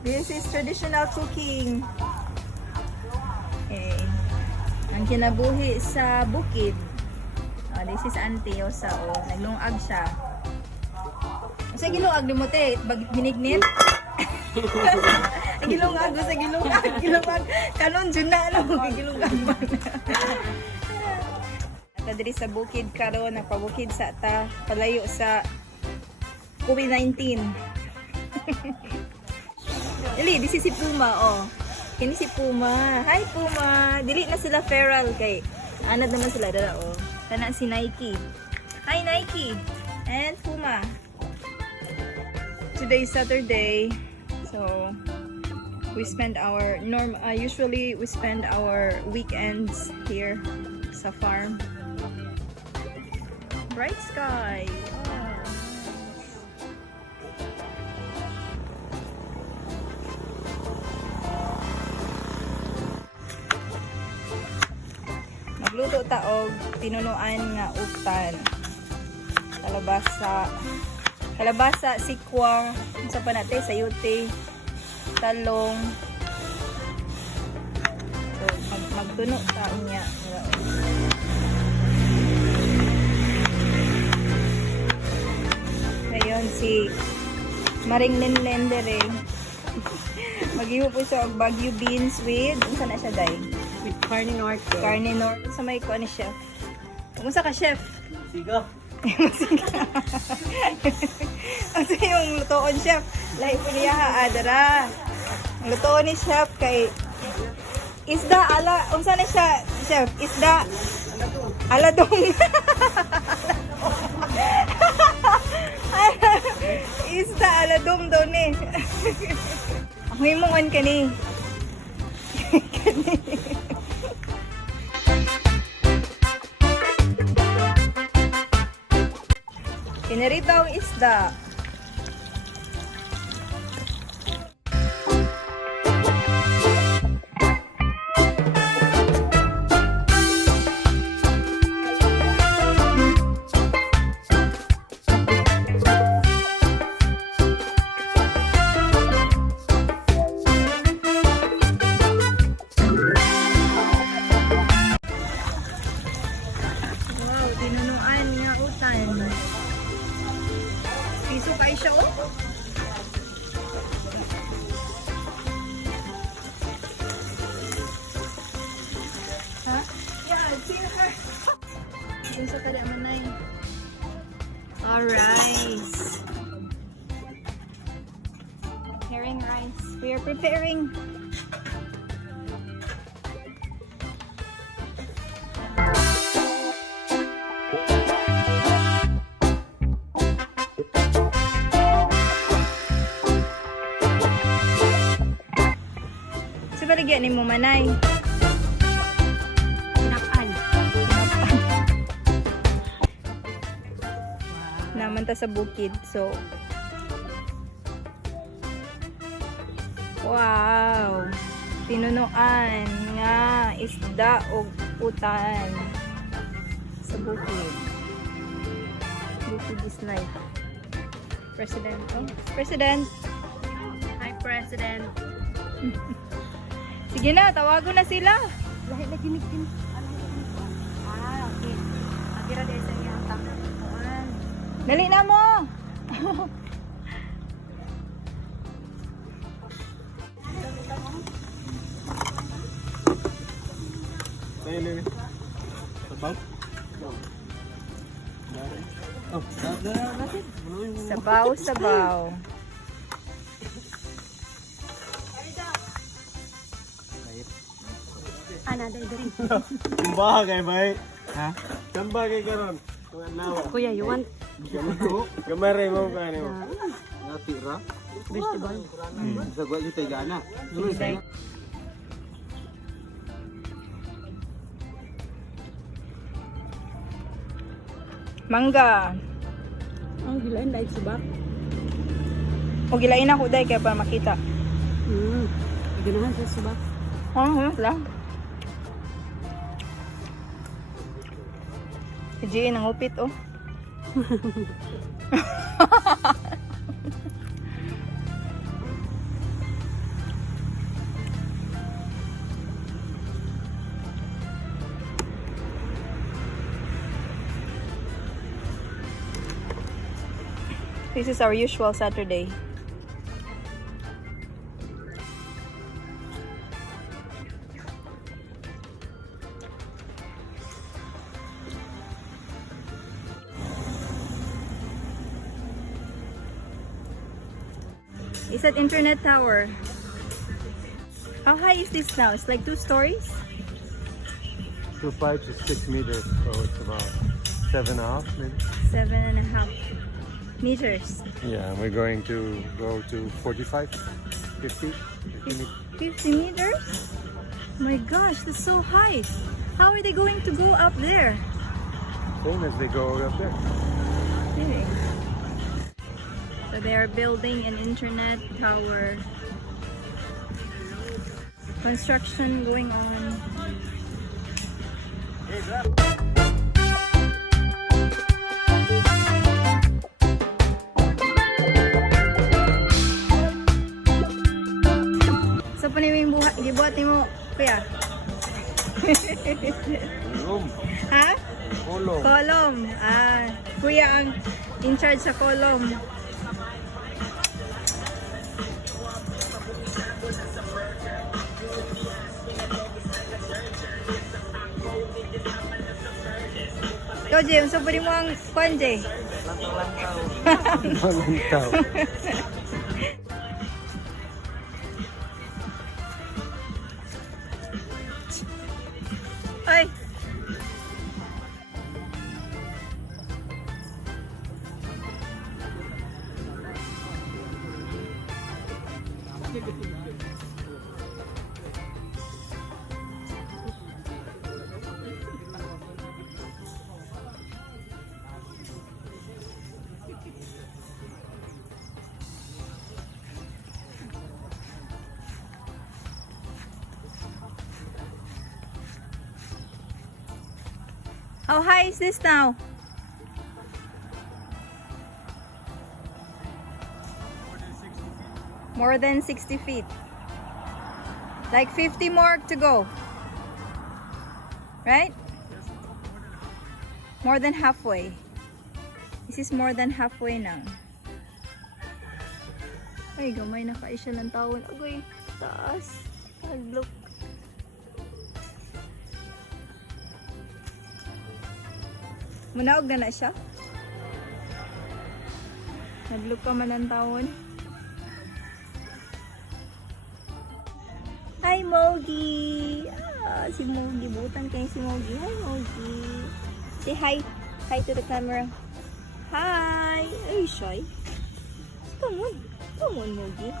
This is traditional cooking. Okay. Ang kinabuhi sa Bukid. Oh, this is auntie Osa. Oh, naglungag siya. Sa gilungag ni mo te, binignit. Gilungag sa gilungag. Kanon dyan na gilungag man. Ata diri sa Bukid karon, nagpabukid sa ta palayo sa COVID-19. Dili, this is si Puma, oh. Kini si Puma. Hi, Puma. Dili na sila feral kay anad naman sila dala, oh. Kana si Nike. Hi, Nike. And Puma. Today is Saturday. So, we spend our usually we spend our weekends here sa farm. Bright sky. Magluto ta og tinunuan nga utan. Kalabasa, sikwa, sa panate, sayote, talong. So magtuno ta niya. Ngayon si Maring Nenlendere. Maghiwa po siya og Baguio beans with unsa na siya day? With carne norte. Carne norte. Sa may kuan ni chef. Kumusta ka, chef? Siga. Asa yung lutoon, chef? Lahi po niya ha, adara. Ang lutoon ni chef kay isda ala, unsa na siya, chef? Isda aladong. Isda aladong daw ni. Ang himungan ka ni. Pinarito ang isda. Wow, tinunuan nga utan. Piso kayo siya, oh. Ha? Yeah, see her. Dun sa kada manay. Rice. Preparing rice. We are preparing. Baligyan ni mo manay. Pinapan. Naman ta sa bukid. So, wow. Tinunuan nga isda o utan sa bukid. Bukid is life. President. Oh, President. Hi, President. Sige na, tawago na sila. Lahi na gimik-gimik. Okay. Agira dahil sa iyang tangan. Dali na mo! Sabaw, sabaw. Naday diri. Kumbaha kay bay. Ha? Kumbaha ka ron. Kuya, you want Gamare mo ka ano? Natira. vegetable? Sa gwa kita gana. Mangga. Ang gilain dahil subak. O gilain ako dahil kaya para makita. Ganahan sa subak. Lang. Si G, nangupit, oh. This is our usual Saturday. It's an internet tower. How high is this now? It's like 2 stories? 2 pipes is 6 meters, so it's about 7.5 maybe. 7.5 meters. Yeah, we're going to go to 45, 50, 50 meters. 50 meters? My gosh, that's so high. How are they going to go up there? Same as they go up there. Okay. So they are building an internet tower. Construction going on. So pa yung gibuhat mo, kuya? Room, Ha? column. Kolom. Ah, kuya ang in charge sa kolom. Ikaw, Jay, unsa pa rin mo ang kwan, Jay? Malantaw. Ay! How high is this now? More than 60 feet. Like 50 more to go. Right? More than halfway. This is more than halfway now. Ay, gamay na kayo siya ng tawon. Agoy, taas. Look. Munaog na na siya. Naglook pa man ang tawon. Hi, Mogi! Ah, si Mogi. Butan kayo si Mogi. Hi, Mogi. Say hi. Hi to the camera. Hi! Are you shy? Come on. Come on, Mogi.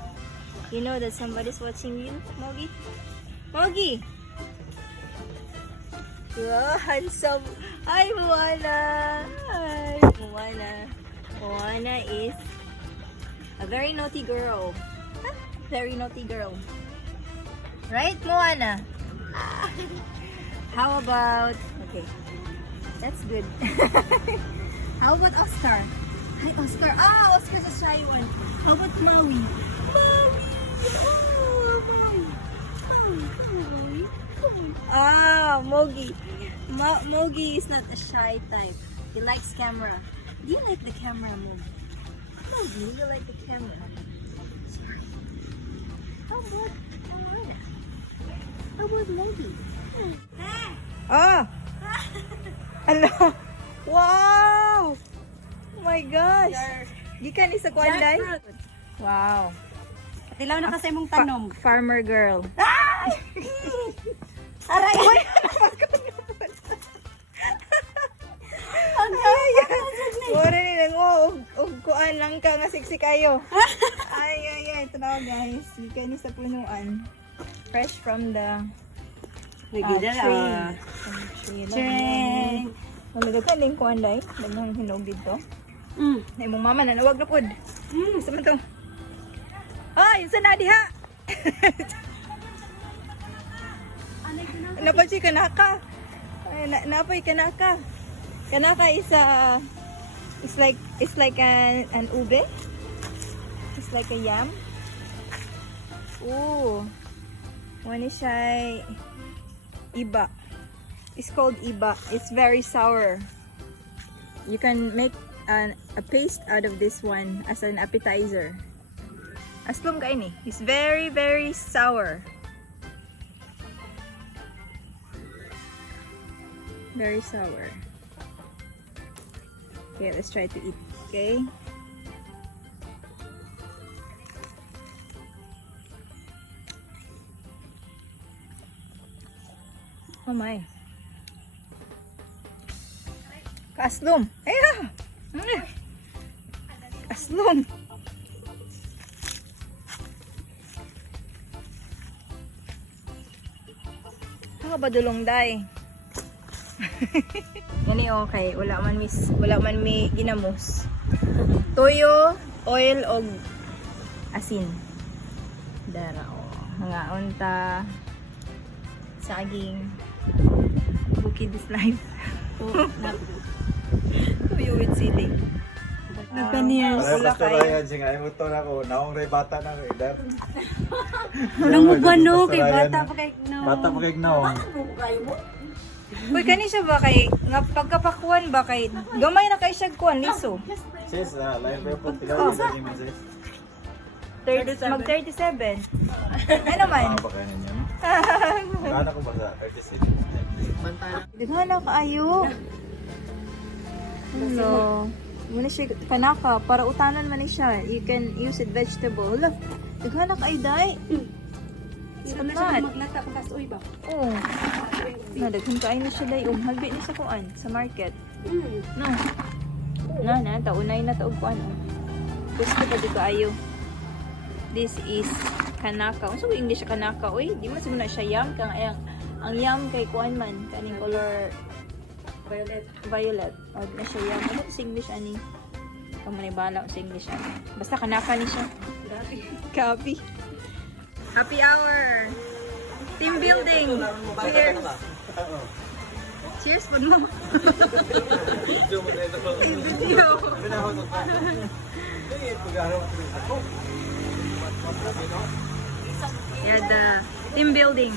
You know that somebody's watching you, Mogi? Mogi! Wow, handsome. Hi, Moana. Hi, Moana. Moana is a very naughty girl. Huh? Very naughty girl. Right, Moana? How about... Okay. That's good. How about Oscar? Hi, Oscar. Ah, Oscar's a shy one. How about Maui? Maui! Oh, Maui. Maui. Maui. Ah, Mogi. Mogi is not a shy type. He likes camera. Do you like the camera, Mogi? Mogi, do you like the camera? Sorry. How about Moana? How about Mogi? Ah! Hello! Wow! Oh my gosh! Gikan isa kwanday? Wow! Tilaw na kasi mong tanom. Farmer girl. Aray! Mura ni lang mo, og kuan lang ka nga siksi kayo. Ay, ito na guys. Gikan ni sa punuan. Fresh from the tree. Tree. Malagay ning kuan day, daghang hinog dito. Na imong mama nanawag na pod. Gusto man to. Ay, sa na diha. Napay si kanaka. Ay, napay kanaka. Kanaka is it's like an ube. It's like a yam. Ooh. One is iba. It's called iba. It's very sour. You can make a paste out of this one as an appetizer. Aslom ka ini. It's very, very sour. Very sour. Okay, let's try to eat. Okay. Oh my. Kaaslom. Ayah! Kaaslom. Ano ba dulong day? Gani okay, wala man may ginamos. Toyo, oil og asin. Dara mga unta saging. Bukid is life. Tuyo with sili. Nagkaniyan. Wala kayo. Sing ay mo to na ko, naong ray bata na ko edad. Namugan no, kay bata pa kay no. Bata pa kay naong. Uy, kani siya ba kay nga pagkapakuan ba kay gamay na kay siya kuan liso. Sis, live report tilaw sa email sis. Mag 37. Ano man? Ba kayo ninyo? Ana ko ba sa 36? Daghan na kaayo. Hello. Muna siya kanaka para utanan man ni siya. You can use it vegetable. Daghan na kaayo dai. Sa na maglata pa kasoy ba? Oh. Na daghan kaayo na siya dai. Halbi ni sa kuan sa market. No. Na taunay na taog kuan. Gusto pa di kaayo. This is kanaka. Unsa ko English kanaka oy? Di man siguro na siya yam kang ang yam kay kuan man kaning color violet. O na siya yam. Ano sa English ani? Kamay bala sa English ani. Basta kanaka ni siya. Copy. Happy hour. Team building. Cheers. Cheers pag mo. Video. Yeah, the team building.